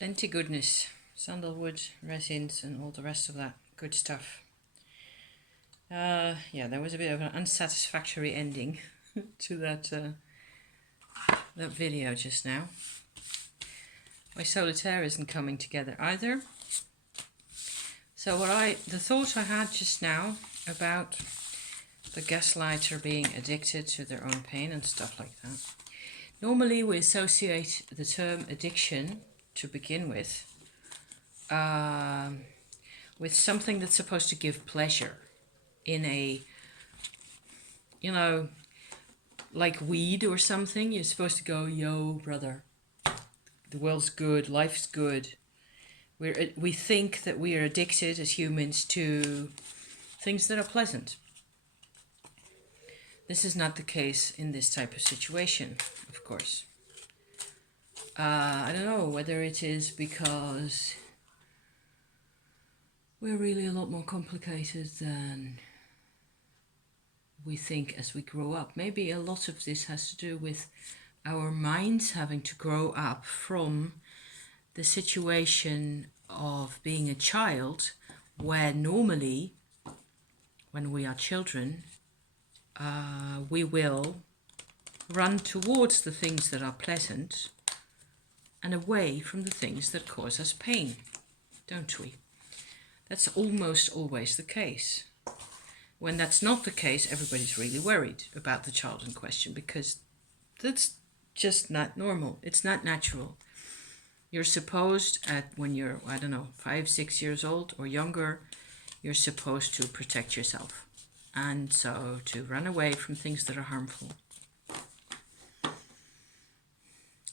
Plenty goodness. Sandalwood, resins, and all the rest of that good stuff. Yeah, there was a bit of an unsatisfactory ending to that video just now. My solitaire isn't coming together either. So the thought I had just now about the gaslighter being addicted to their own pain and stuff like that. Normally we associate the term addiction to begin with something that's supposed to give pleasure in a, like weed or something. You're supposed to go, yo, brother, the world's good, life's good. We think that we are addicted as humans to things that are pleasant. This is not the case in this type of situation, of course. I don't know whether it is because we're really a lot more complicated than we think as we grow up. Maybe a lot of this has to do with our minds having to grow up from the situation of being a child, where normally when we are children, we will run towards the things that are pleasant and away from the things that cause us pain, don't we? That's almost always the case. When that's not the case, everybody's really worried about the child in question, because that's just not normal. It's not natural. You're supposed, when you're, 5, 6 years old or younger, you're supposed to protect yourself. And so to run away from things that are harmful.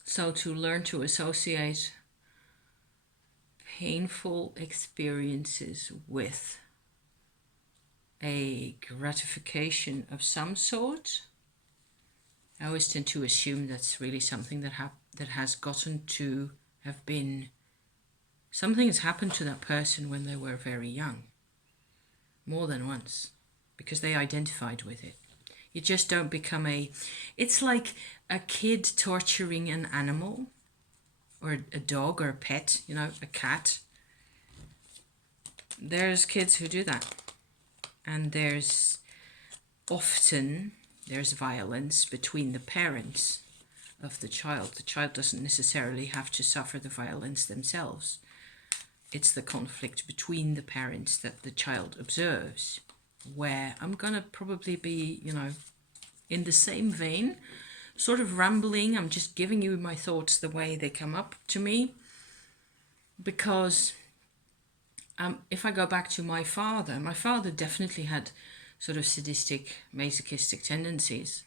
So to learn to associate painful experiences with a gratification of some sort, I always tend to assume that's really something that has gotten to have been, something has happened to that person when they were very young, more than once, because they identified with it. You just don't become it's like a kid torturing an animal, or a dog or a pet, a cat. There's kids who do that. And there's violence between the parents of the child. The child doesn't necessarily have to suffer the violence themselves. It's the conflict between the parents that the child observes, where I'm going to probably be, in the same vein, sort of rambling. I'm just giving you my thoughts the way they come up to me. Because if I go back to my father definitely had sort of sadistic, masochistic tendencies.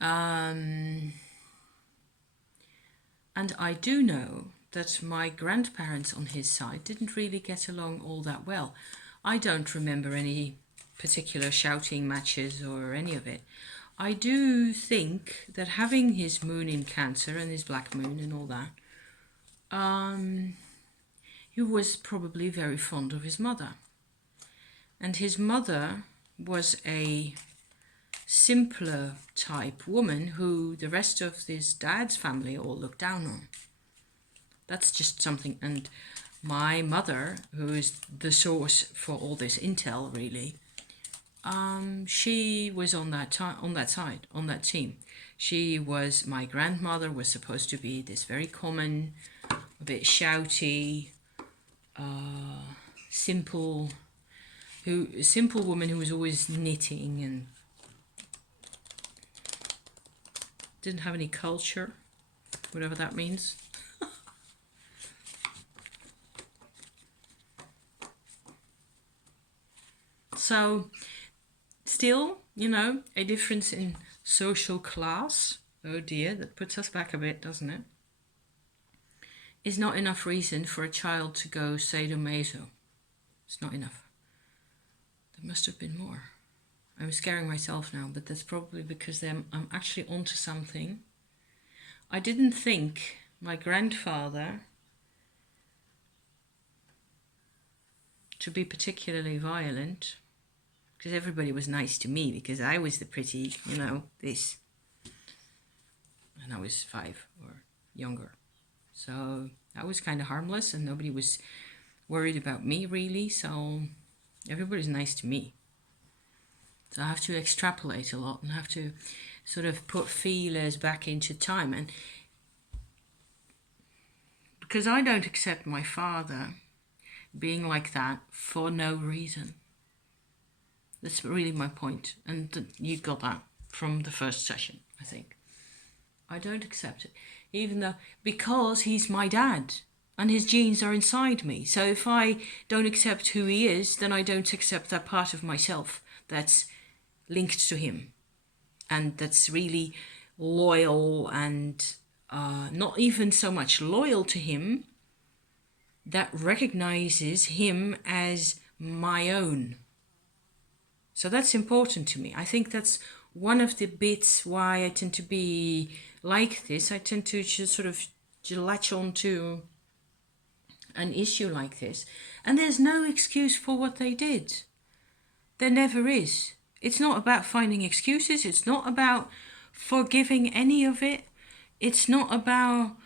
And I do know that my grandparents on his side didn't really get along all that well. I don't remember any particular shouting matches or any of it. I do think that having his moon in Cancer and his black moon and all that, he was probably very fond of his mother. And his mother was a simpler type woman who the rest of his dad's family all looked down on. That's just something. And my mother, who is the source for all this intel, really, she was on that team. My grandmother was supposed to be this very common, a bit shouty, simple woman who was always knitting and didn't have any culture, whatever that means. So still, a difference in social class, oh dear, that puts us back a bit, doesn't it? Is not enough reason for a child to go sadomaso. It's not enough. There must have been more. I'm scaring myself now, but that's probably because I'm actually onto something. I didn't think my grandfather to be particularly violent, because everybody was nice to me because I was the pretty, this. And I was 5 or younger. So I was kind of harmless and nobody was worried about me really. So everybody's nice to me. So I have to extrapolate a lot and have to sort of put feelers back into time. And because I don't accept my father being like that for no reason. That's really my point. And you got that from the first session, I think. I don't accept it. Even though, because he's my dad and his genes are inside me. So if I don't accept who he is, then I don't accept that part of myself that's linked to him. And that's really loyal and not even so much loyal to him, that recognizes him as my own. So that's important to me. I think that's one of the bits why I tend to be like this. I tend to just sort of latch on to an issue like this. And there's no excuse for what they did. There never is. It's not about finding excuses. It's not about forgiving any of it. It's not about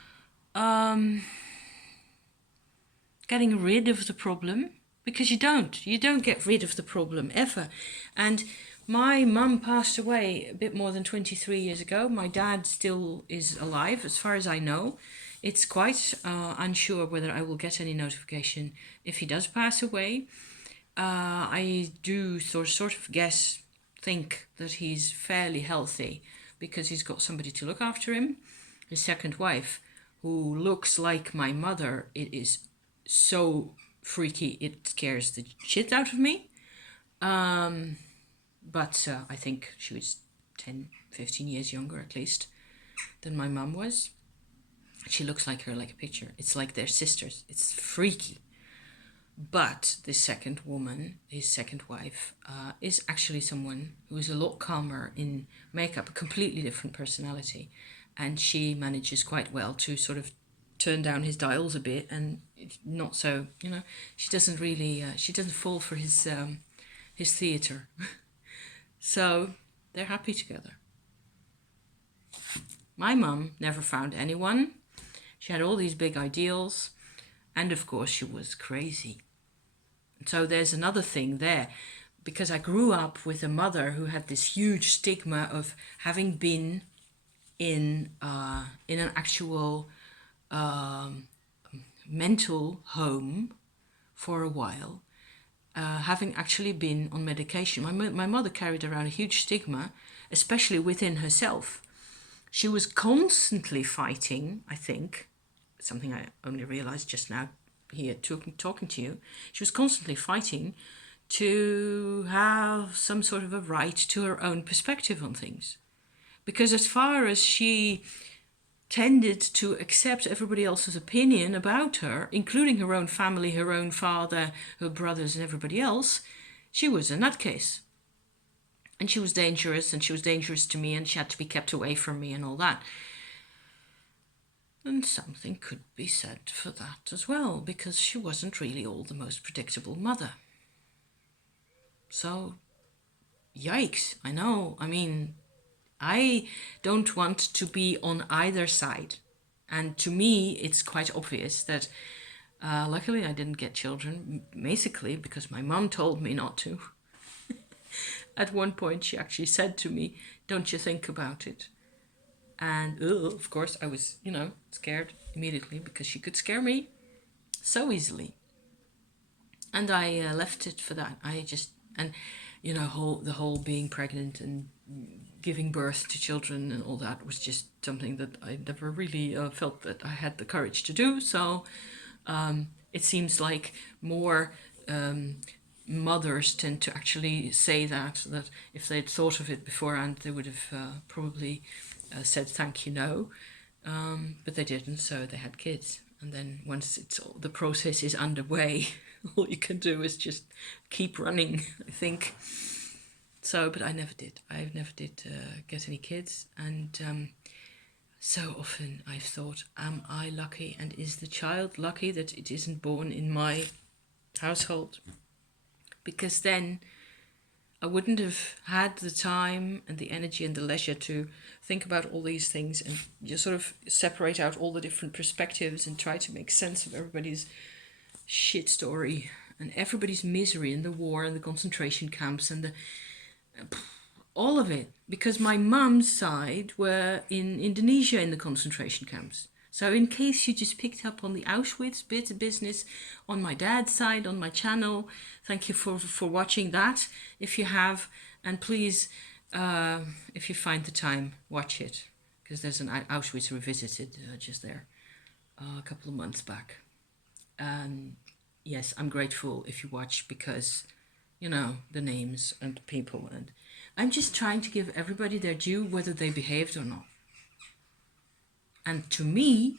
getting rid of the problem, because you don't get rid of the problem ever. And my mum passed away a bit more than 23 years ago. My dad still is alive as far as I know. It's quite unsure whether I will get any notification if he does pass away. I do sort of think that he's fairly healthy because he's got somebody to look after him. His second wife, who looks like my mother, it is so freaky, it scares the shit out of me. But I think she was 10, 15 years younger at least than my mum was. She looks like her like a picture. It's like they're sisters. It's freaky. But this second woman, his second wife, is actually someone who is a lot calmer in makeup, a completely different personality. And she manages quite well to sort of turn down his dials a bit, and not so, she doesn't really, she doesn't fall for his theatre. So they're happy together. My mum never found anyone. She had all these big ideals, and of course she was crazy. So there's another thing there, because I grew up with a mother who had this huge stigma of having been in an actual mental home for a while, having actually been on medication. My mother carried around a huge stigma, especially within herself. She was constantly fighting, I think, something I only realized just now here talking to you. She was constantly fighting to have some sort of a right to her own perspective on things. Because as far as she tended to accept everybody else's opinion about her, including her own family, her own father, her brothers and everybody else, she was a nutcase. And she was dangerous, and she was dangerous to me, and she had to be kept away from me and all that. And something could be said for that as well, because she wasn't really all the most predictable mother. So, yikes, I know. I mean, I don't want to be on either side. And to me, it's quite obvious that luckily I didn't get children, basically because my mum told me not to. At one point, she actually said to me, "Don't you think about it?" And of course, I was, scared immediately, because she could scare me so easily. And I left it for that. The whole being pregnant and giving birth to children and all that was just something that I never really felt that I had the courage to do. So it seems like more mothers tend to actually say that if they'd thought of it beforehand, they would have probably said thank you, no. But they didn't, so they had kids. And then once the process is underway, all you can do is just keep running, I think. So, but I never did. I never did get any kids. And so often I've thought, am I lucky? And is the child lucky that it isn't born in my household? Because then I wouldn't have had the time and the energy and the leisure to think about all these things and just sort of separate out all the different perspectives and try to make sense of everybody's shit story and everybody's misery and the war and the concentration camps and the all of it, because my mum's side were in Indonesia in the concentration camps. So in case you just picked up on the Auschwitz bit of business on my dad's side on my channel, thank you for watching that if you have, and please if you find the time, watch it, because there's an Auschwitz revisited just there a couple of months back. Yes, I'm grateful if you watch, because you know the names and the people, and I'm just trying to give everybody their due, whether they behaved or not. And to me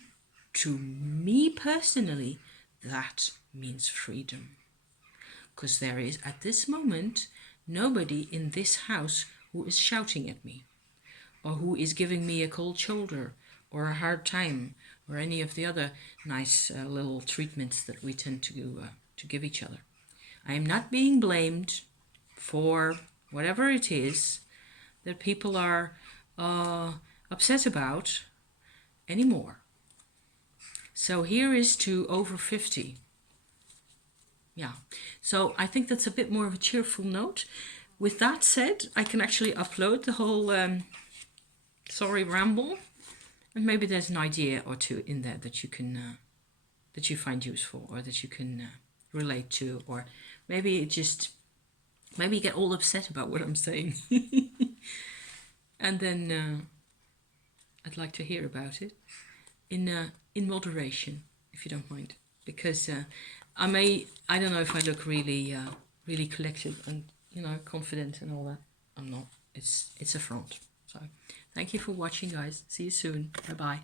personally, that means freedom. Because there is, at this moment, nobody in this house who is shouting at me, or who is giving me a cold shoulder, or a hard time, or any of the other nice little treatments that we tend to give each other. I am not being blamed for whatever it is that people are upset about anymore. So here is to over 50. Yeah, so I think that's a bit more of a cheerful note. With that said, I can actually upload the whole sorry ramble, and maybe there's an idea or two in there that you can that you find useful, or that you can relate to, or maybe it just you get all upset about what I'm saying. And then I'd like to hear about it in moderation, if you don't mind, because I don't know if I look really really collected and confident and all that. I'm not. It's a front. So thank you for watching, guys. See you soon. Bye bye.